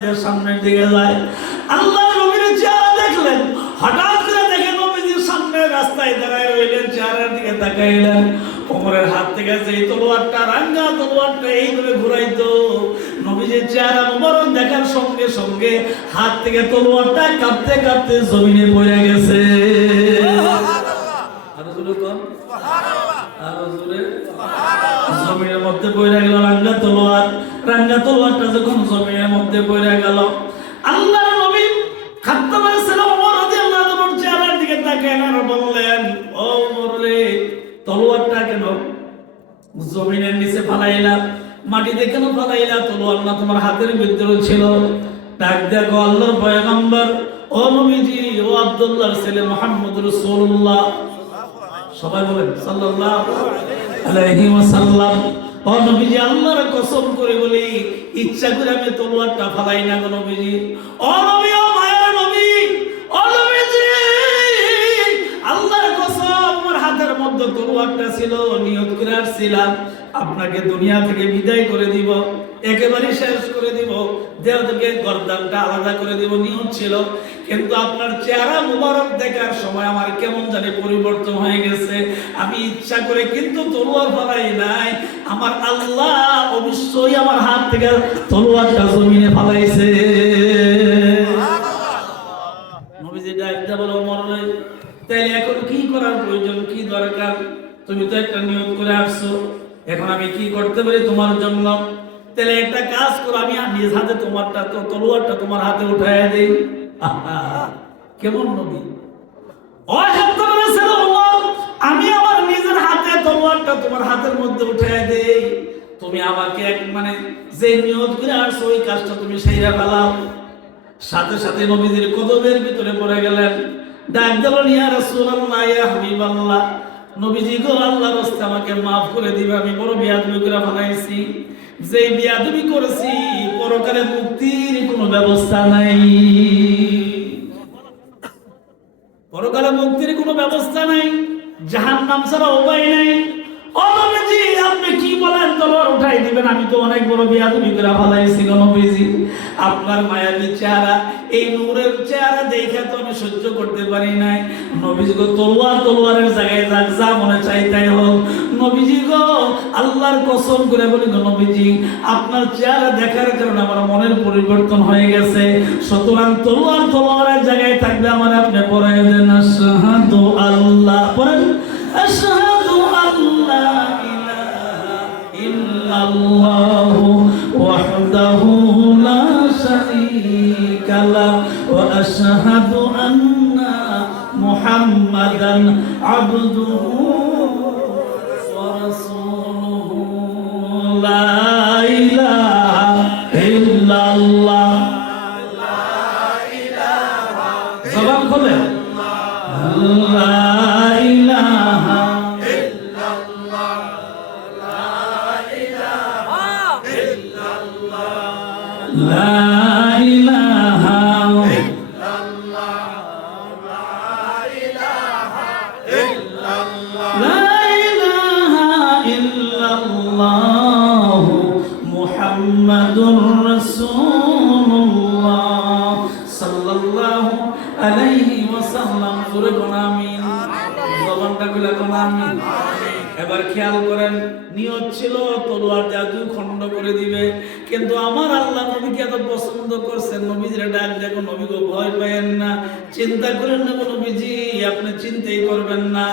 সামনের দিকে যায়। আল্লাহ নবীর চেহারা দেখলেন, হঠাৎ করে দেখে নবীজির সামনে রাস্তায় দাঁড়ায় রইলেন, চেহারার দিকে তাকাইলেন। ওমরের হাত থেকে যে তলোয়ারটা, রাঙ্গা তলোয়ারটা এইভাবে ঘুরাইতো, নবীজির চেহারা মুবারক দেখার সঙ্গে সঙ্গে হাত থেকে তলোয়ারটা কাঁপতে কাঁপতে জমিনে পড়ে গেছে। আরো জোরে কোন সুবহানাল্লাহ, আরো জোরে সুবহানাল্লাহ। জমিনের মধ্যে পড়ে গেল রাঙ্গা তলোয়ার। রাঙ্গা তলোয়ারটা যখন জমিনের মধ্যে পড়ে গেল, আল্লাহর নবী খাত্তাব আলাইহিস ওমর রাদিয়াল্লাহু আনহুর চেহারার দিকে তাকালেন আর বললেন, ও ওমর রে, তলোয়ারটা কেন জমিনের নিচে ফালাইলা, মাটিতে কেন ফালাইলা? তলোয়ার না তোমার হাতের ভিতরে ছিল। ডাক দেখো আল্লাহর পয়গম্বর, ও নবীজি, ও আব্দুল্লাহর ছেলে মুহাম্মদ রাসূলুল্লাহ, সবাই বলেন সাল্লাল্লাহু আলাইহি ওয়াসাল্লাম। ও নবীজি, আল্লাহর কসম করে বলি, ইচ্ছা করে আমি তলোয়ারটা ফালাই না গো নবীজি। ও নবী, ও মায়ের নবী, ও নবীজি, আল্লাহর কসম, আমার হাতের মধ্যে তলোয়ারটা ছিল, নিয়ত করে আসছিলাম আপনাকে দুনিয়া থেকে বিদায় করে দিব, একেবারে শেষ করে দিব, দেহ থেকে গর্দানটা আলাদা করে দিব, নিয়ত ছিল। কিন্তু আপনার চেহারা মুবারক দেখার সময় আমার কেমন জানি পরিবর্তন হয়ে গেছে। আমি ইচ্ছা করে কিন্তু তলোয়ার ফালাই নাই, আমার আল্লাহ অবশ্যই আমার হাত থেকে তলোয়ারটা জমিনে ফালাইছে। নবীজি ডাকতে বলো, ওমর রে, তাইলে এখন কি করার প্রয়োজন, কি দরকার? তুমি তো একটা নিয়ত করে আসছো, এখন আমি কি করতে পারি তোমার জন্য? তাহলে একটা কাজ করো, আমি নিজ হাতে তোমারটা তো তলোয়ারটা তোমার হাতে উঠাইয়া দেই। কেমন নবী! আমি আমার নিজের হাতে তলোয়ারটা তোমার হাতের মধ্যে উঠাইয়া দেই, তুমি আমাকে মানে যে নিয়ত করে আসছো ওই কাজটা তুমি সেইরা ফেলাও। সাথে সাথে নবীদের কদমের ভিতরে পড়ে গেলেন। ডাক দিলেন, ইয়া রাসূলুল্লাহ, ইয়া হাবিবাল্লাহ, নবীজি গো, আল্লাহর রাস্তায় আমাকে মাফ করে দিবে, আমি বড় বিয়াদবি করে ফেলাইছি। যে বিয়াদবি করেছি, পরকালে মুক্তির কোনো ব্যবস্থা নাই, পরকালে মুক্তির কোনো ব্যবস্থা নাই, জাহান্নাম ছাড়া উপায় নাই। ও নবীজি, আপনি কি বলেন, তলোয়ার উঠাই দিবেন? আমি তো অনেক বড় বিয়াদবি করে ফেলাইছি গো নবীজি। আপনার মায়াবী চেহারা, এই নূরের চেহারা দেখে তো আমি সহ্য করতে পারি নাই। নবীজি গো, তলোয়ারের জায়গায় যাক, যা মনে চাই তাই হোক। নবীজি গো, আল্লাহর কসম করে বলি গো নবীজি, আপনার চেহারা দেখার কারণে আমার মনের পরিবর্তন হয়ে গেছে। সুতরাং তলোয়ারের জায়গায় থাকবে, আমার আপনি পড়াই দেন, আশহাদু আল্লাহ, পড়েন, আশহাদু আল্লা ইলাহা ইল্লাল্লাহু ওয়াহদাহু লা শারীকা লাহু ওয়া আশহাদু আন্না মুহাম্মাদান আবদুহু ওয়া রাসূলুহু লা ইলাহা ইল্লাল্লাহ, লা ইলাহা, জবান খোলেন, লা ইলাহা ইল্লাল্লাহ, লা ইলাহা ইল্লাল্লাহ, লা ইলাহা ইল্লাল্লাহ, লা ইলাহা ইল্লাল্লাহ, মুহাম্মাদুর রাসূলুল্লাহ সাল্লাল্লাহু আলাইহি ওয়াসাল্লাম। জোরে বলুন আমিন, জবানটা খুলে বলুন আমিন। এবার খেয়াল করেন, নিয়ত ছিল তলোয়ার দিয়ে দুই খণ্ড করে দিবে, কিন্তু আমার আল্লাহ নবীকে এত পছন্দ করছেন, নবীজির ডাক দেখো, নবী গো, ভয় পাবেন না, চিন্তা করেন না নবীজি, আপনি চিন্তাই করবেন না,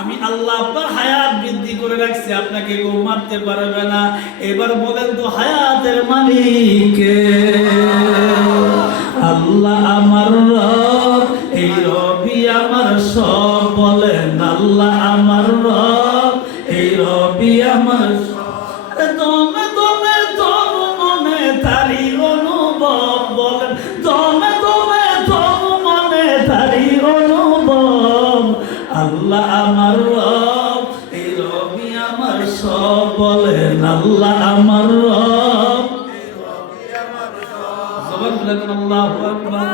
আমি আল্লাহ আপনার হায়াত বৃদ্ধি করে রাখছি, আপনাকে কেউ মারতে পারবে না। এবার বলেন তো, হায়াতের মালিক কে? আল্লাহ আমার রব, এই রবি আমার সব। বলেন, আল্লাহ আমার রব, এই রবি আমার সব। দমে দমে দম মনে তারি অনুভব। বলেন, দমে দমে দম মনে তারি অনুভব। আল্লাহ আমার রব, এই রবি আমার সব। বলেন, আল্লাহ আমার রব, এই রবি আমার সব। জবান খুলে বলেন আল্লাহু আকবার,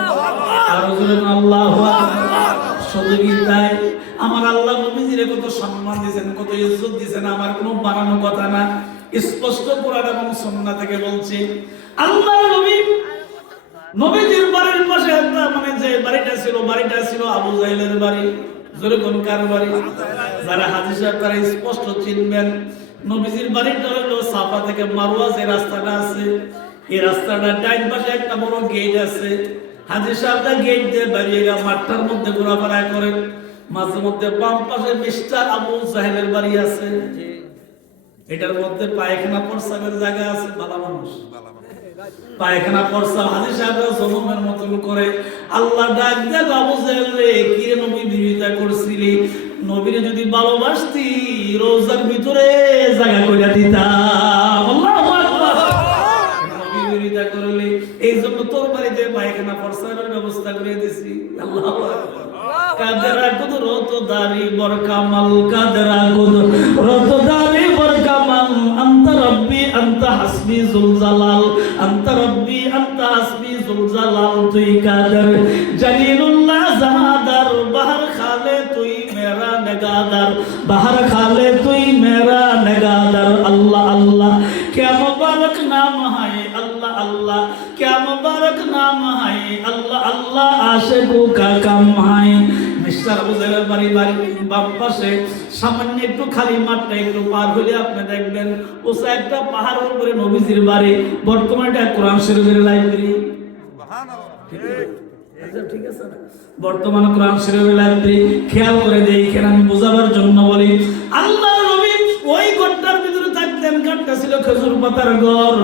আরো জোরে আল্লাহু আকবার। শুধু কি তাই, আমার আল্লাহ নবীজিরে কত সম্মান দিয়েছেন, কত ইজ্জত দিয়েছেন, আমার কোনো বানানো কথা না, স্পষ্ট কোরআন এবং সুন্নাহ থেকে বলছি। আল্লাহর নবী নবীজির বাড়ির পাশে একটা মানে যে বাড়িটা ছিল আবু জাহেলের বাড়ি। জোরে কোন কার বাড়ি? যারা হাজী সাহেব তারা স্পষ্ট চিনবেন। নবীজির বাড়িটা হলো সাফা থেকে মারওয়া যে রাস্তাটা আছে, এই রাস্তাটার ডাইন পাশে একটা বড় গেট আছে। হাজী সাহেবরা গেট দিয়ে বেরিয়ে মাঠটার মধ্যে ঘোরাফেরা করেন। মাঝে মধ্যে বাম পাশে মিস্টার আবু জাহেলের বাড়ি আছে। এটার মধ্যে পায়খানা প্রস্রাবের জায়গা আছে। ভালো মানুষ পায়খানা প্রস্রাব হাজী সাহেবরা জনমের মতন করে। আল্লাহ ডাক দেন, আবু জাহেল রে, কি রে নবী বিরোধিতা করছিলি? নবীরে যদি ভালোবাসতি রোজার ভিতরে জায়গা কইরা দিতাম। আল্লাহু আকবার। নবী বিরোধিতা করলি, এই জন্য তোর বাড়িতে পায়খানা প্রস্রাবের ব্যবস্থা করে দিছি। আল্লাহু আকবার। কাদরা কুদরত দারি বরকামাল, কাদরা কুদরত দারি বরকামাল, আনতা রব্বি আনতা হাসবি যুল জালাল, আনতা রব্বি আনতা হাসবি যুল জালাল। তুই কাদের জলিলুল্লাহ জাহাদার, বাহর খালে তুই মেরা নগাদার, বাহর খালে তুই মেরা নগাদার। আল্লাহ আল্লাহ क्या मुबारक नाम है, अल्लाह अल्लाह क्या मुबारक नाम है, अल्लाह अल्लाह आशिकों का काम है। মিস্টার আবু জাহেলের বাড়ি বাম পাশে সামান্য একটু খালি মাঠটা একটু পার হলে আপনি দেখবেন ওসা একটা পাহাড়ের উপরে নবীজির বাড়ি। বর্তমানে এটা কোরআন শরীফের লাইব্রেরি। ঠিক আছে, বর্তমানে কোরআন শরীফের লাইব্রেরি। খেয়াল করে দেখেন, আমি বোঝাবার জন্য বলি। আল্লাহ নবী ওই ঘরটার ভিতরে থাকতেন। ঘরটা ছিল খেজুর পাতার ঘর।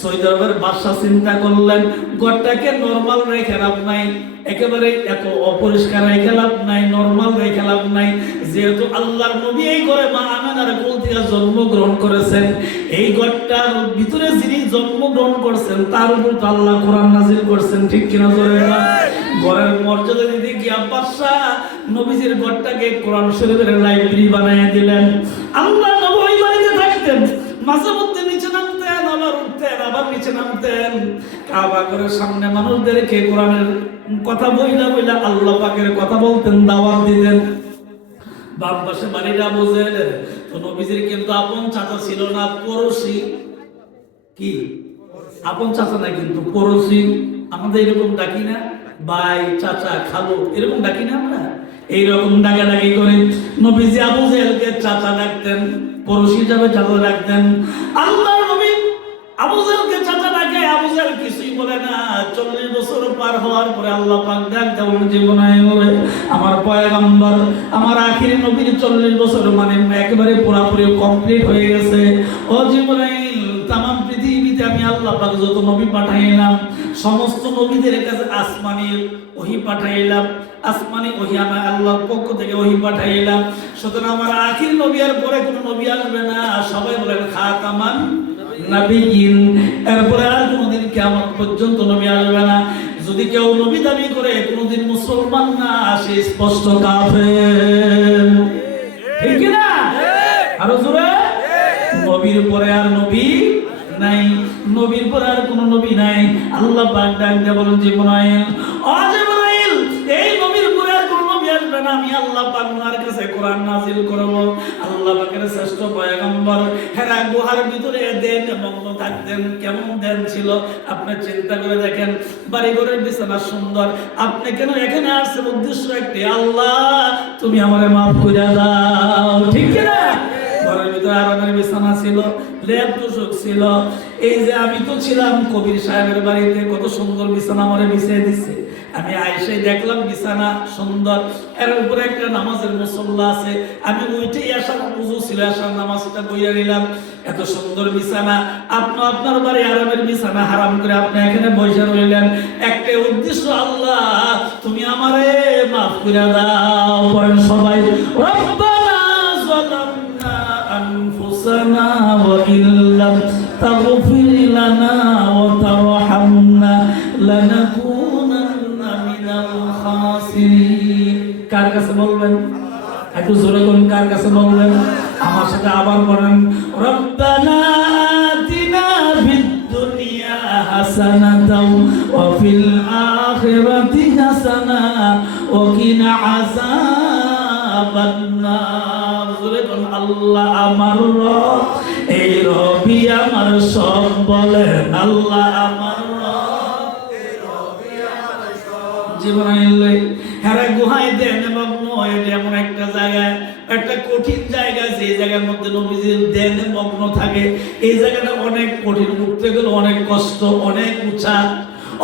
সৌদি আরবের বাদশা চিন্তা করলেন, ঘরটাকে নরমাল রেখে লাভ নাই, একেবারে এত অপরিষ্কার রেখে লাভ নাই, নরমাল রেখে লাভ নাই। যেহেতু আল্লাহর নবী এই ঘরে মা আমেনার কোল থেকে জন্মগ্রহণ করেছেন, এই ঘরটার ভিতরে যিনি জন্মগ্রহণ করছেন তার উপর তো আল্লাহ কোরআন নাযিল করছেন। ঠিক কিনা জোরে না? ঘরের মর্যাদা দিতে গিয়ে বাদশা নবীজির ঘরটাকে কোরআন শরীফের লাইব্রেরি বানিয়ে দিলেন। আল্লাহ নবী ওই বাড়িতে থাকতেন। মাঝে মধ্যে নিচে নামতেন, আবার উঠতেন, আবার নিচে নামতেন। কাবা ঘরের সামনে মানুষদেরকে কোরআনের কথা বইলা বইলা আল্লাহ পাকের কথা বলতেন, দাওয়াত দিতেন। বাম পাশে বাড়িটা বোঝেন তো নবীজির কিন্তু আপন চাচা ছিল না, পড়োশি। কি আপন চাচা না, কিন্তু পড়োশি। আমাদের এরকম ডাকি না, ভাই, চাচা, খালু, এরকম ডাকি না আমরা? এইরকম ডাকাডাকি করে নবীজি আবু জাহেলকে চাচা ডাকতেন, পড়োশি হিসাবে চাচা ডাকতেন। আল্লাহর নবী আবু জাহেলকে চাচা ডাকে, আবু জাহেল কিছুই বলে না। 40 বছর পার হওয়ার পরে আল্লাহ পাক ডাক দেন, জীবনে আমার পয়গম্বর, আমার আখিরি নবীর 40 বছর মানে একেবারে পুরোপুরি কমপ্লিট হয়ে গেছে। ও জিবরাইল, তামাম পৃথিবীতে আমি আল্লাহ পাক যত নবী পাঠাইলাম সমস্ত নবীদের কাছে আসমানি ওহী পাঠাইলাম, আসমানি ওহী আমি আল্লাহর পক্ষ থেকে ওহী পাঠাইলাম। সুতরাং আমার আখিরি নবী আর পরে কোনো নবী আসবে না। সবাই বলেন খাতামান নবীন। এরপরে আর কোনোদিন কিয়ামত পর্যন্ত নবী আসবে না। যদি কেউ নবী দাবি করে কোনোদিন মুসলমান না, সে স্পষ্ট কাফের। ঠিক না? আরো জোরে। নবীর পরে আর নবী নাই, নবীর পরে আর কোন নবী নাই। আল্লাহ পাক ডাক দিয়ে বলেন, জিবরাইল, ও জিবরাইল, এই নবীর পরে আর কোন নবী আসবে না। আমি আল্লাহ পাক ওনার কাছে কোরআন নাযিল করব। আল্লাহ পাকের শ্রেষ্ঠ পয়গম্বর হেরা গুহার ভিতরে দেন মগ্ন থাকতেন। কেমন দেন ছিল আপনি চিন্তা করে দেখেন। বাড়িঘরের বিছানা সুন্দর, আপনি কেন এখানে আসছেন উদ্দেশ্য একটি, আল্লাহ তুমি আমারে মাফ করে দাও। ঠিক না? ঘরের ভিতরে আরামের বিছানা ছিল, লেপ তোষক ছিল। এই যে আমি তো ছিলাম কবির সাহেবের বাড়িতে, কত সুন্দর বিছানা আমারে বিছিয়ে দিচ্ছে। আমি আইসে দেখলাম বিছানা সুন্দর, এর উপরে একটা নামাজের মুসল্লা আছে। আমি ওইটাই আসার উযু ছিল, আসার নামাজটা বইয়া নিলাম। এত সুন্দর বিছানা, আপনি আপনার বাড়ি আরামের বিছানা হারাম করে আপনি এখানে বসে রইলেন। একটা উদ্দেশ্য, আল্লাহ তুমি আমারে মাফ করে দাও। পড়েন সবাই, রব্বানা যালামনা আনফুসানা ওয়া ইল্লাম তাগফির লানা ওয়া তারহামনা লানাকুনান্না মিনাল খাসিরিন। কার কাছে বলবেন? একটু জোরে কোন কার কাছে বলবেন? আমার সাথে আবার বলেন, রব্বানা আতিনা ফিদ দুনিয়া হাসানাতাও ওয়া ফিল আখিরাতি হাসানাতাও ওয়া কিনা আযাবান নার। জোরে কোন আল্লাহ আমার রব, এই রবি আমার সব। বলেন আল্লাহ আমার রব, এই রবি জিবরাইল হেরা গুহায় ধ্যানে মগ্ন হয়ে এমন একটা জায়গায়, একটা কঠিন জায়গা, যে জায়গার মধ্যে নবীজি ধ্যানে মগ্ন থাকে। এই জায়গাটা অনেক কঠিন, উঠতে গেলে অনেক কষ্ট, অনেক উঁচা।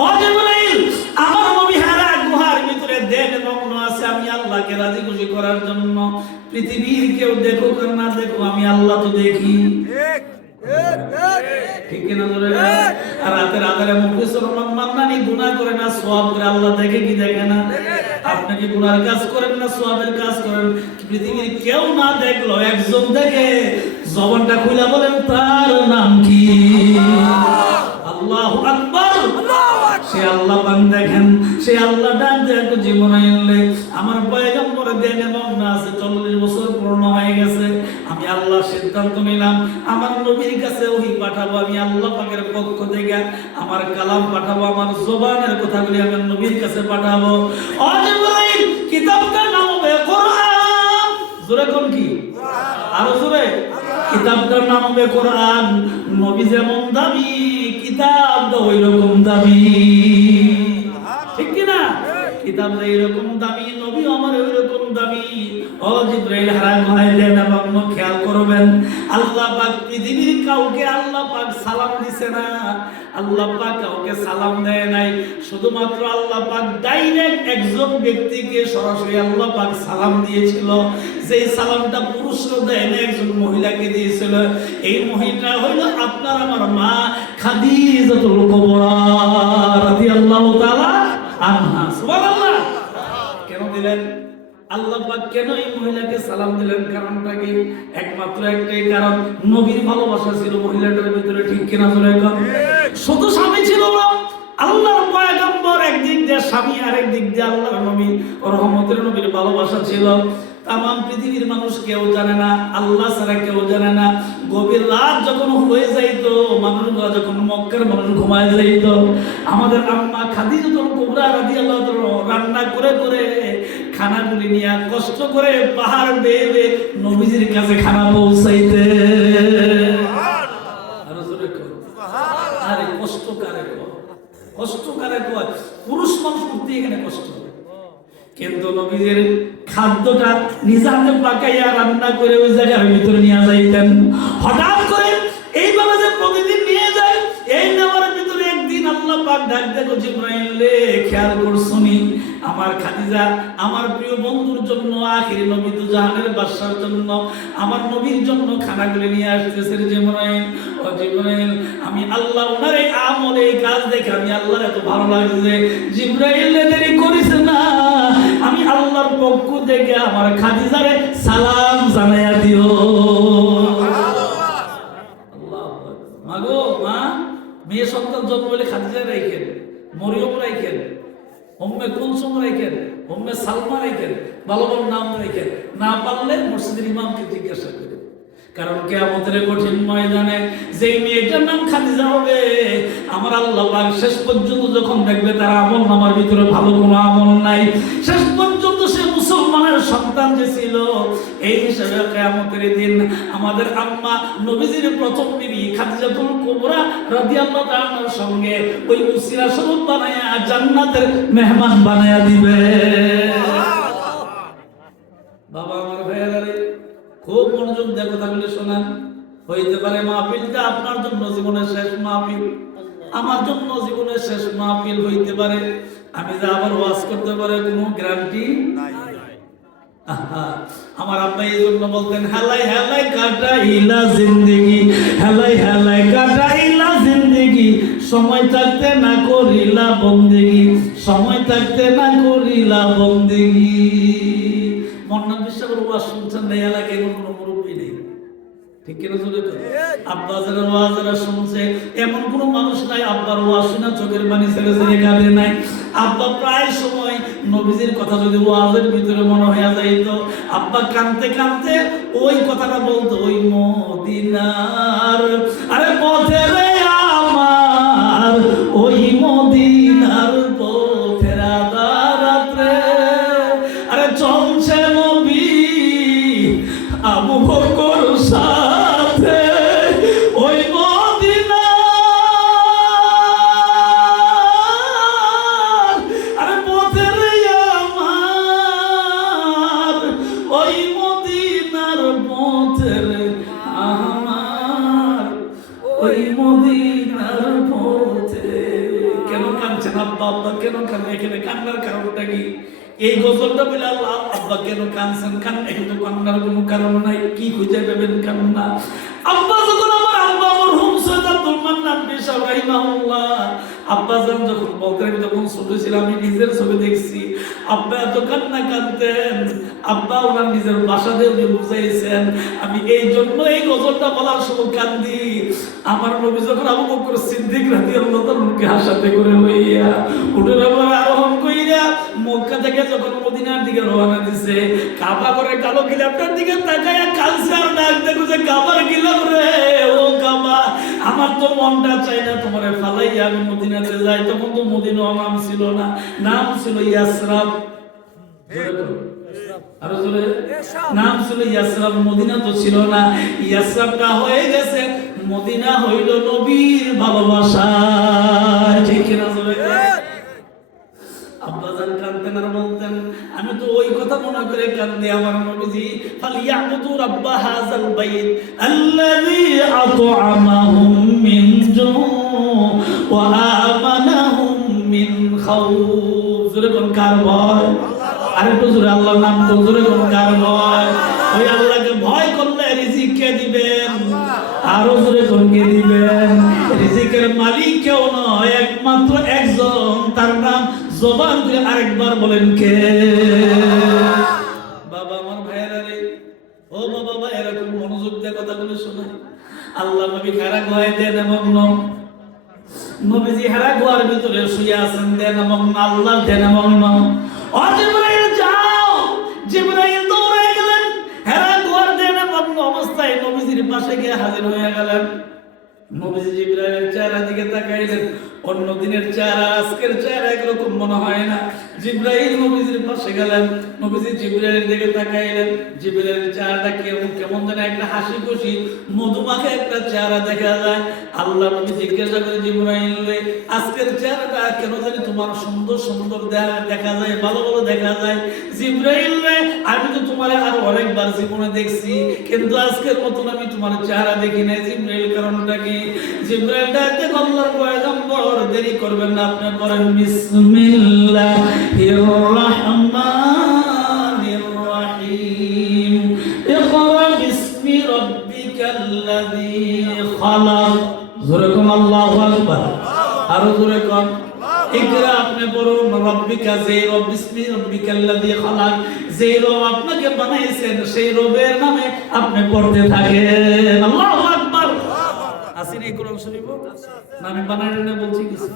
ও জিবরাইল, আমার নবী হেরা গুহার ভিতরে ধ্যানে মগ্ন আছে। আমি আল্লাহকে রাজি খুশি করার জন্য পৃথিবীর কেউ দেখুক আর না দেখুক, আমি আল্লাহ তো দেখি। ঠিক কিনা ধরে? আর রাতের আধারে মুখলিসুর রহমান মান্নানি গুনাহ করে না সওয়াব করে, আল্লাহ দেখে কি দেখে না? আপনি কি গুনার কাজ করেন না সওয়াবের কাজ করেন? পৃথিবীর কেউ না দেখলো, একজন দেখে। জবানটা খুলে বলেন তার নাম কি? আল্লাহু আকবার। সে আল্লাহ পাক দেখেন, সে আল্লাহ ডাক দেখো জীবনাইলে আমার পয়গম্বরের দেনে মগ্ন আছে, 40 বছর পূর্ণ হয়ে গেছে। আমি আল্লাহ সিদ্ধান্ত নিলাম আমার নবীর কাছে ওহী পাঠাবো। আমি আল্লাহ পাকের পক্ষ থেকে আমার কালাম পাঠাবো, আমার জবানের কথাগুলি আমি নবীর কাছে পাঠাবো। ও জিবরাইল, কিতাবটার নাম হবে কোরআন। জোরে কোন কি? আরো জোরে। কিতাবটার নাম হবে কোরআন। নবী যেমন দামি, কিতাবটা ওই রকম দামি। ঠিক কি না? কিতাবটা এরকম দামি, নবী আমার ওই রকম দামি। ও জিবরাইল, হারাম হয় দেন এবং খেয়াল করবেন, আল্লাহ পাক পৃথিবীর কাউকে আল্লাহ পাক সালাম দিছে না, আল্লাহ পাক কাউকে সালাম দেয় নাই। শুধুমাত্র আল্লাহ পাক ডাইরেক্ট একজন ব্যক্তিকে সরাসরি আল্লাহ পাক সালাম দিয়েছিল। যেই সালামটা পুরুষরা দেয় না, একজন মহিলাকে দিয়েছিল। এই মহিলা হইল আপনার আমার মা খাদিজাতুল কুবরা রাদিয়াল্লাহু তাআলা আনহা। সুবহানাল্লাহ। কেন দিলেন আল্লাহ পাক? কেন এই মহিলাকে সালাম দিলেন? কারণটা কি? একমাত্র একটাই কারণ, নবীর ভালোবাসা ছিল মহিলাটার ভিতরে। ঠিক কিনা জোরে কর? শুধু স্বামী ছিল না, আল্লাহর পয়গম্বর একদিক দিয়ে স্বামী, আরেক দিক দিয়ে আল্লাহর নবী রহমতের নবীর ভালোবাসা ছিল। তাম পৃথিবীর মানুষ কেউ জানে না, আল্লাহ ছাড়া কেউ জানে না। গভীর রাত যখন হয়ে যাইতো, মানুষরা যখন মক্কার মানুষ ঘুমায় যাইতো, আমাদের আম্মা খাদিজাতুল কুবরা রাদিয়াল্লাহু তাআলা রান্না করে করে খানাগুলি নিয়ে কষ্ট করে পাহাড় বেয়ে বেয়ে নবীজির কাছে খানা পৌঁছাইতে। আরে কষ্ট কারে কয়? কষ্ট কারে কয়? পুরুষ মানুষ করতে এখানে কষ্ট, কিন্তু নবীজির খাদ্যটা নিজাতে পাকাইয়া রান্না করে ওই জায়গার ভিতরে নিয়ে যাইতেন। হঠাৎ করে এইভাবে যে প্রতিদিন নিয়ে যায়, এই নেওয়ার ভিতরে একদিন আল্লাহ পাক ডাক দেখো জিবরাইল, খেয়াল করছনি আমার খাদিজা আমার প্রিয় বন্ধুর জন্য, আখিরি নবী দু জাহানের বাদশার জন্য, আমার নবীর জন্য খানাগুলি নিয়ে আসতেছে। জিবরাইল, ও জিবরাইল, আমি আল্লাহ ওনার এই আমল, এই কাজ দেখে আমি আল্লাহর এত ভালো লাগছে। জিবরাইল দেরি করিস না, আমি আল্লাহর পক্ষ থেকে আমার খাদিজারে সালাম জানাইয়া দিও। মাগো মা, মেয়ে সন্তান জন্ম হলে খাদিজা রাইখেন, মরিয়ম রাইখেন, উম্মে কুলসুম রাইখেন, উম্মে সালমা রাইখেন, ভালো ভালো নাম রাইখেন। না পারলে মসজিদের ইমামকে জিজ্ঞাসা করে। কারণ কিয়ামতের কঠিন ময়দানে যেই মেয়েটার নাম খাদিজা হবে, আমার আল্লাহ পাক শেষ পর্যন্ত যখন দেখবে তার আমল নামার ভিতরে ভালো কোনো আমল নাই, শেষ পর্যন্ত সে মুসলমানের সন্তান যে ছিল, এই হিসাবে কিয়ামতের দিন আমাদের আম্মা নবীজির প্রথম বিবি খাদিজাতুল কুবরা রাদিয়াল্লাহু তাআলার সঙ্গে ওই উসিলা স্বরূপ বানায়া জান্নাতের মেহমান বানায়া দিবে। বাবা আমার ভাইয়ারে, খুব মনোযোগ দিয়ে কথাগুলি শোনান। হইতে পারে মাহফিলটা আপনার জন্য জীবনের শেষ মাহফিল, আমার জন্য জীবনের শেষ মাহফিল হইতে পারে। আমি যে আবার ওয়াজ করতে পারে কোনো গ্যারান্টি নাই। আমার আব্বা এই জন্য বলতেন, হেলাই হেলাই কাটাইলা জিন্দেগি, হেলাই হেলাই কাটাইলা জিন্দেগি, সময় থাকতে না করিলা বন্দেগি, সময় থাকতে না করিলা বন্দেগি। মন্না বিশ্বাস ওয়াজ শুনছেন না, এলাকায় কোনো মুরব্বী নেই। ঠিক কিনা জোরে কর? আব্বা যারা ওয়াজ যারা শুনছে, এমন কোনো মানুষ নাই আব্বার ওয়াজ শুনে চোখের পানি ছেড়ে ছেড়ে কাঁদে নাই। আব্বা প্রায় সময় নবীজির কথা যদি ওয়াজের ভিতরে মনে হয়ে যাইতো, আব্বা কাঁদতে কাঁদতে ওই কথাটা বলতো, ওই মদিনার আরে পথে রে আমার, ওই মদিনার পথের রাত্রে, আরে চলছে নবী আবু বকর সাথে, ওই মদিনার আরে পথের আব্বা আব্বা কেন কান, এখানে কান্নার কারণটা কি? এই গজলটা বলে আল্লাহ আব্বা কেন কানছেন, কান্না কিন্তু কান্নার কোনো কারণ নাই, কি খুঁজে পাবেন কান্না? আব্বা যখন আমার আব্বা মরহুম সৈয়দ আব্দুল মান্নান বিশা রাহিমাহুল্লাহ আব্বা জান যখন বলতেন, আমি যখন ছোট ছিলাম আমি নিজের ছবি দেখছি, আব্বা এত কান্না কাঁদতেন। আব্বা ওনার নিজের বাসা দিয়ে বুঝাইছেন, আমি এই জন্য এই গজলটা বলার সময় কান্দি। আমার নবী যখন আবু বকর সিদ্দিক রাদিয়াল্লাহু তাআলাকে হাসাতে করে লইয়া উঠে আরোহণ কইরা মক্কা থেকে যখন মদিনার দিকে রওনা দিছে, কাবা করে কালো গিলাফটার দিকে তাকায়া কাঁদছে আর ডাক দেখো যে কাবার গিলাফ রে, ও কাবা, আমার তো মনটা চাই না তোমারে ফালাইয়া আমি মদিনাতে যাই। তখন তো মদিনা নাম ছিল না, নাম ছিল ইয়াসরাব। আরো জোরে, নাম ছিল ইয়াসরাব, মদিনা তো ছিল না। ইয়াসরাবটা হয়ে গেছে মদিনা, হইল নবীর ভালোবাসা। ঠিক কিনা জোরে? আব্বাজান কাঁদতেন আর বলতেন, আমি তো ওই কথা মনে করে কান্দি, আমার নবীজি ফালিয়াবুদু রাব্ব হাযাল বাইত আল্লাযী আত'আমাহুম মিন জু' ওয়া আমানাহুম মিন খাউফ। জোরে কোন কার ভয়? আরেকটু জোরে আল্লাহর নাম তো জোরে কোন কার ভয়? ওই আল্লাহকে ভয় করলে রিজিক কে দিবেন? আরো জোরে কোন কে দিবেন? রিজিকের মালিক কেউ নয়, একমাত্র একজন, তার নাম জবান দিয়ে আরেকবার বলেন কে? বাবা আমার ভাইয়েরা রে, ও বাবা ভাইয়েরা, খুব মনোযোগ দিয়ে কথাগুলো শোনো। আল্লাহ নবী খারা গোয়ায় দেন এবং নবীজি হারা গোয়ার ভিতরে শুয়ে আছেন, দেন এবং আল্লাহ দেন এবং ও জিবরাইল যাও। জিবরাইল দৌড়ে গেলেন হারা গোয়ার দেন এবং অবস্থায় নবীজির পাশে গিয়ে হাজির হয়ে গেলেন। নবীজি জিবরাইলের চেহারার দিকে তাকাইলেন, অন্য দিনের চেহারা আজকের চেহারা একরকম মনে হয় না। জিবরাইল নবীজির পাশে গেলেন, নবীজি জিবরাইলের দিকে তাকাইলেন, জিবরাইলের চেহারাটা কেমন যেন একটা হাসি খুশি মধুমাখা একটা চেহারা দেখা যায়। আল্লাহ নবী জিজ্ঞাসা করে, জিবরাইল রে, আজকের চেহারাটা কেন জানি তোমার সুন্দর সুন্দর দেখা যায়, ভালো ভালো দেখা যায়। জিবরাইল রে, আমি তো তোমার আরো অনেকবার জীবনে দেখছি, কিন্তু আজকের মতন আমি তোমার চেহারা দেখি নাই। জিবরাইল, কারণটা কি? জিবরাইল ডাকতে আল্লাহর পয়গম্বর, দেরি করবেন না, আপনি পড়েন বিসমিল্লাহির রাহমানির রাহিম, ইকরা বিসমি রাব্বিকাল্লাযী খালাক। জোরে কোন আল্লাহু আকবার, আরো জোরে কোন ইকরা। আপনি পড়ুন রাব্বিকা, যে রব, বিসমি রাব্বিকাল্লাযী খালাক, যে রব আপনাকে বানাইছেন সেই রবের নামে আপনি পড়তে থাকেন। আল্লাহু আকবার। আসেন এই কোরআন শরীফ না আমি বানাই না বলছি কিছু।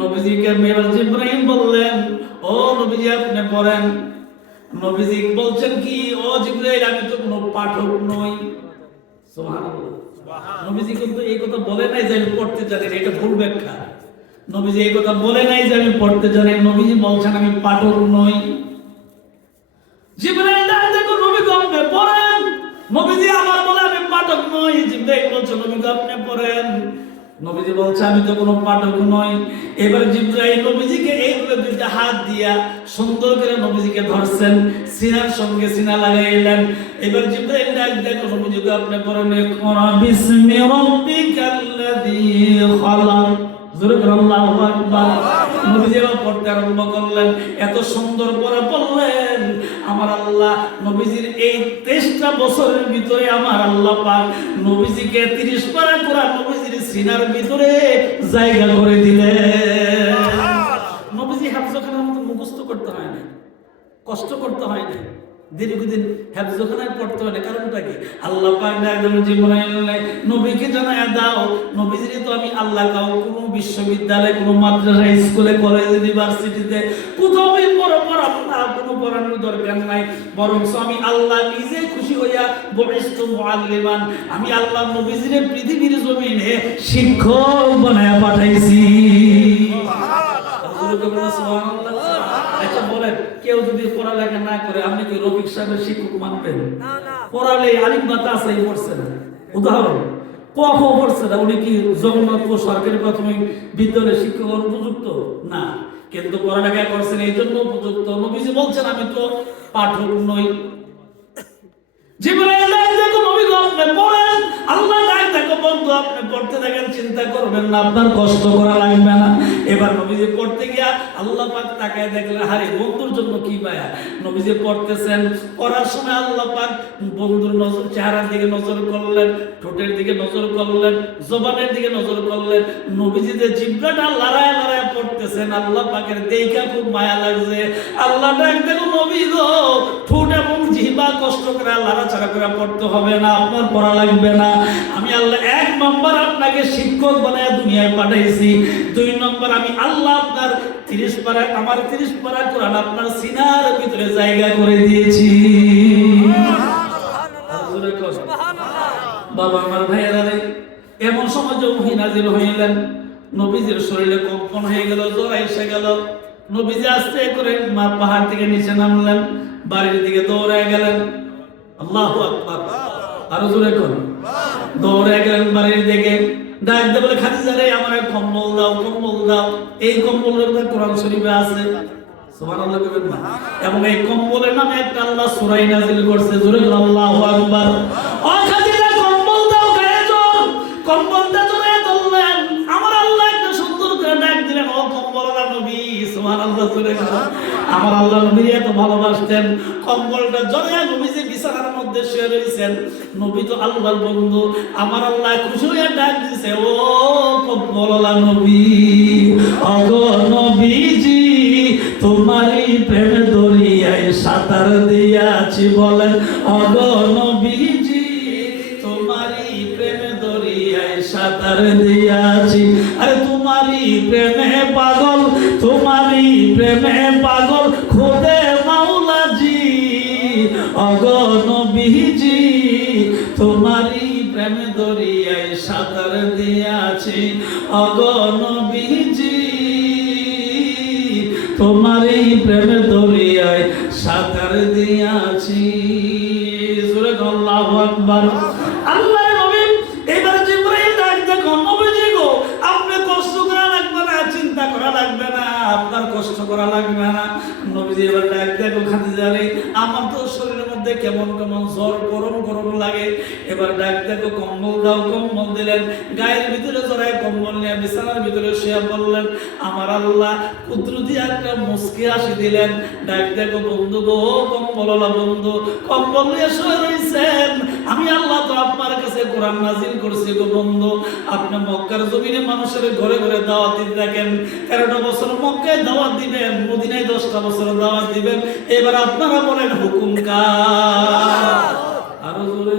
নবীজিকে মেরাজ জিবরাইল বললেন, ও নবীজি আপনি পড়েন। নবীজি বলছেন কি, ও জিবরাইল, আমি তো কোনো পাঠক নই। সুবহানাল্লাহ। নবীজি কিন্তু এই কথা বলে নাই যে আমি পড়তে জানি না, এটা ভুল ব্যাখ্যা। নবীজি এই কথা বলে নাই যে আমি পড়তে জানি, নবীজি বলছেন আমি পাঠক নই। জিবরাইল দেখো নবী আপনি পড়েন। নবীজি আবার বলে আমি পাঠক নই। জিবরাইল বলছে নবী আপনি পড়েন। নবীজি বলছে আমি তো কোনো পাঠক নই। এবার জিবরাইল নবীজিকে এইভাবে দুইটা হাত দিয়া সুন্দর করে নবীজিকে ধরছেন, সিনার সঙ্গে সিনা লাগাইলেন। এবার জিবরাইল দেখো নবীজিকে আপনি পড়েন, ইকরা বিসমি রাব্বিকাল্লাযী খালাক। জোরে বলেন আল্লাহু আকবার। নবীজি পড়তে আরম্ভ করলেন, এত সুন্দর পড়া পড়লেন। আমার আল্লাহ নবীজির এই 23টা বছরের ভিতরে আমার আল্লাহ পাক নবীজিকে 30 পারা কোরআন নবীজির সিনার ভিতরে জায়গা করে দিলেন। নবীজি হাফজখানার মতো মুখস্থ করতে হয় না, কষ্ট করতে হয় না, দীর্ঘদিন হাফজখানায় পড়তে হয় না। কারণটা কি? আল্লাহ পাক একদম জিবরাইল নবীকে জানায়া দাও, নবীজিরে তো আমি আল্লাহ কাউ কোনো বিশ্ববিদ্যালয়, কোনো মাদ্রাসা, স্কুলে, কলেজ, ইউনিভার্সিটিতে কোথাও পড়াবো না, কোনো পড়ানোর দরকার নাই। বরং আমি আল্লাহ নিজে খুশি হইয়া বহিষ্ঠ মুআল্লিমান, আমি আল্লাহ নবীজিরে পৃথিবীর জমিনে শিক্ষক বানায়া পাঠাইছি। সুবহানাল্লাহ। আচ্ছা বলেন, কেউ যদি পড়ালেখা না করে আপনি কি রফিক সাহেবের শিক্ষক মানবেন? পড়ালে আলিম বা তাসাই পড়ছে না, উদাহরণ ক খ পড়ছে না, উনি কি জগন্নাথপুর সরকারি প্রাথমিক বিদ্যালয়ের শিক্ষক উপযুক্ত না? কিন্তু পড়ালেখা করছেন এই জন্য উপযুক্ত। নবীজি বলছেন আমি তো পাঠক নই। জিবরাইল দেখো নবী আপনি পড়েন। আল্লাহ দেখো বন্ধু আপনি পড়তে থাকেন, চিন্তা করবেন না, আপনার কষ্ট করা লাগবে না। এবার নবীজি পড়তে গিয়া আল্লাহ পাক তাকায় দেখলেন, আরে বন্ধুর জন্য কি পায়া। নবীজি পড়তেছেন, পড়ার সময় আল্লাহ পাক বন্ধুর নজর, চেহারার দিকে নজর করলেন, ঠোঁটের দিকে নজর করলেন, জবানের দিকে নজর করলেন। নবীজি যে জিহ্বাটা লড়ায় লড়ায় পড়তেছেন, আল্লাহ পাকের দেখা খুব মায়া লাগছে। আল্লাহ ডাক দেখো, নবী গো, ঠোঁট এবং জিহ্বা কষ্ট করে লড়াছাড়া করে পড়তে হবে না, আপনার পড়া লাগবে না। আমি আল্লাহ 1 নম্বর আপনাকে শিক্ষক বানায় দুনিয়ায় পাঠাইছি। 2 নম্বর আমি আল্লাহ আপনার 30 পারা, আমার 30 পারা কোরআন আপনার সিনার ভিতরে জায়গা করে দিয়েছি। বাবা আমার ভাইয়েরা, এমন সময় যে ওহী নাযিল হইলেন, নবীজির শরীরে কম্পন হয়ে গেল, জ্বর এসে গেল। নবীজি আস্তে করে মা পাহাড় থেকে নিচে নামলেন, বাড়ির দিকে দৌড়ায় গেলেন। আল্লাহু আকবার, আরো জোরে করুন। দৌড়ায় গেলেন বাড়ির দিকে, ডাক দিয়ে বলে, খাদিজা রে, আমার কম্বল দাও, কম্বল দাও। এই কম্বলের মধ্যে কোরআন শরীফে আছে, সুবহানাল্লাহ বলবেন না। এবং এই কম্বলের নামে একটা আল্লাহ সূরা নাযিল করছে, জোরে বলুন আল্লাহু আকবার। ও খাদিজা, কম্বল দাও, গায়ে দাও। কম্বলটা জোরে ধরলেন, আমার আল্লাহ একটা সুন্দর করে ডাক দিলেন, ও কম্বলওয়ালা নবী, সুবহানাল্লাহ জোরে বলুন। আমার আল্লাহ নবী এত ভালোবাসতেন, কম্বলটা জোরে নবীজি বিছানার মধ্যে শুয়ে রইছেন। নবী তো আল্লাহর বন্ধু, আমার আল্লাহ খুশি হয়ে ডাক দিয়েছে, ও কম্বলওয়ালা নবী, ওগো নবীজি, তোমারই প্রেম দরিয়ায় সাঁতার দিয়াছি। বলেন, ওগো নবীজি, তোমারই প্রেম দরিয়ায় সাঁতার দিয়াছি। আরে তোমারই প্রেমে পাগল, তোমারই প্রেমে পাগল খোদে মাওলাজি। ওগো নবীজি, তোমারই প্রেম দরিয়ায় সাঁতার দিয়াছি। ওগো নবীজি, তোমারই প্রেম দরিয়ায় সাঁতার দিয়াছি। জোরে আল্লাহু আকবার। আল্লাহ নবী এবারে জিবরাইল ডাক দেখো, নবীজি গো, আপনি কষ্ট করা লাগবে না, চিন্তা করা লাগবে না, আপনার কষ্ট করা লাগবে না। নবীজি এবার ডাক দেখো, খাদিজা রে, আমার তো শরীরের মধ্যে কেমন কেমন জ্বর, গরম গরম লাগে। এবার ডাক দেখো, কম্বল দাও। কম্বল দিলেন, গায়ের ভিতরে জড়ায় কম্বল নিয়ে বিছানার ভিতরে শুয়ে পড়লেন। আমার আল্লাহ কুদরতি একটা মুস্কি হাসি দিলেন। ডাক দেখো, বন্ধু গো, কম্বলওয়ালা বন্ধু, কম্বল নিয়ে শুয়ে রইছেন। আমি আল্লাহ তো আপনার কাছে কোরআন নাযিল করছি গো বন্ধু। আপনি মক্কার জমিনে মানুষের ঘরে ঘরে দাওয়াত দিতে থাকেন। 13টা বছর মক্কায় দাওয়াত দিবেন, মদিনায় 10টা বছর দাওয়াত দিবেন। এবার আপনারা বলেন, হুকুম কার? আরো জোরে।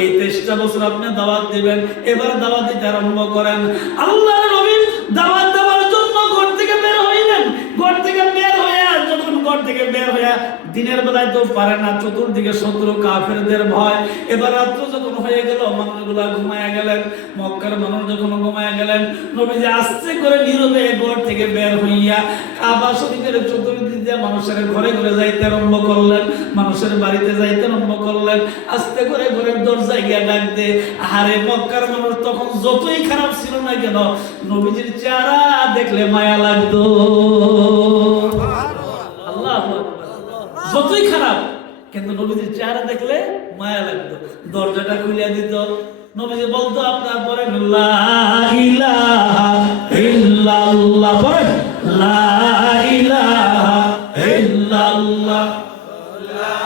এই 23টা বছর আপনি দাওয়াত দিবেন, এবার দাওয়াত দিতে আরম্ভ করেন। আল্লাহর নবী দাওয়াত দেওয়ার জন্য ঘর থেকে বের হইলেন। ঘর থেকে বের হইয়া, যখন ঘর থেকে বের হইয়া, দিনের বেলায় তো পারে না, চতুর্দিকে শত্রু কাফেরদের ভয়। এবার রাত্র যখন হয়ে গেল, মানুষগুলা ঘুমায়া গেলেন, মক্কার মানুষ যখন ঘুমায়া গেলেন, নবীজি আস্তে করে নীরবে ঘর থেকে বের হইয়া কাবা শরীফের চতুর্দিকে মানুষের ঘরে ঘরে যাইতে আরম্ভ করলেন, মানুষের বাড়িতে যাইতে আরম্ভ করলেন। আস্তে করে ঘরের দরজায় গিয়া ডাক দে। আরে মক্কার মানুষ তখন যতই খারাপ ছিল না কেন, নবীজির চেহারা দেখলে মায়া লাগতো। আল্লাহু আকবার। যতই খারাপ, কিন্তু নবীজির চেহারা দেখলে মায়া লাগতো। দরজাটা খুলে দিত, নবীজি বলতো, আপনার পরে লা ইলাহা ইল্লাল্লাহ, পরে লা ইলাহা ইল্লাল্লাহ, লা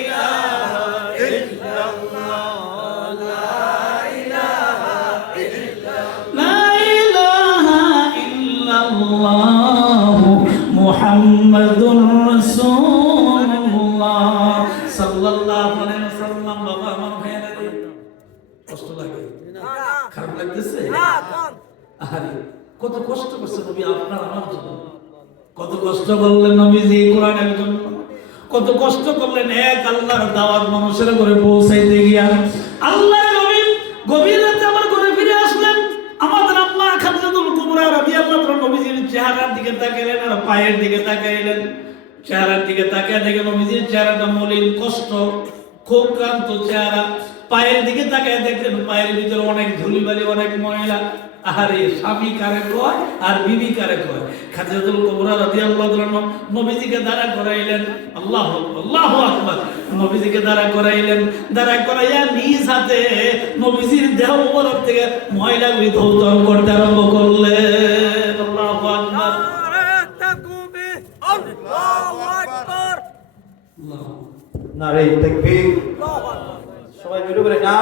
ইলাহা ইল্লাল্লাহ, লা ইলাহা ইল্লাল্লাহ, মুহাম্মাদুর রাসূলুল্লাহ সাল্লাল্লাহু আলাইহি ওয়াসাল্লাম। বাবা আমার ভাইয়েরা, কষ্ট লাগে? খারাপ লাগতেছে? আরে কত কষ্ট করছে নবী আপনার আমার জন্য, কত কষ্ট করলেন নবীজি কোরআনের জন্য, কত কষ্ট করলেন এক আল্লাহর দাওয়াত মানুষের ঘরে পৌঁছাইতে গিয়া। আল্লাহর নবী গভীর রাতে আমার ঘরে ফিরে আসলেন। আমাদের আম্মা খাদিজাতুল কুবরা রাদিয়াল্লাহু তাআলা নবীজির চেহারার দিকে তাকাইলেন আর পায়ের দিকে তাকাইলেন। চেহারার দিকে তাকিয়ে দেখে নবীজির চেহারাটা মলিন, কষ্ট, খুব ক্লান্ত চেহারা। পায়ের দিকে তাকিয়ে দেখলেন পায়ের ভিতরে অনেক ধুলিবালি, অনেক ময়লা। আরে স্বামী কারে কয় আর বিবি কারে কয়? খাদিজাতুল কুবরা রাদিয়াল্লাহু আনহা নবীজিকে দাঁড়া করাইলেন। আল্লাহু আকবার। নবীজিকে দাঁড়া করাইলেন, দাঁড়া করাইয়া নিজ হাতে নবীজির দেহ মুবারক থেকে ময়লাগুলি ধৌতন করতে আরম্ভ করলেন। আল্লাহু আকবার। নারে তাকবীর। সবাই মিলে বলে নারে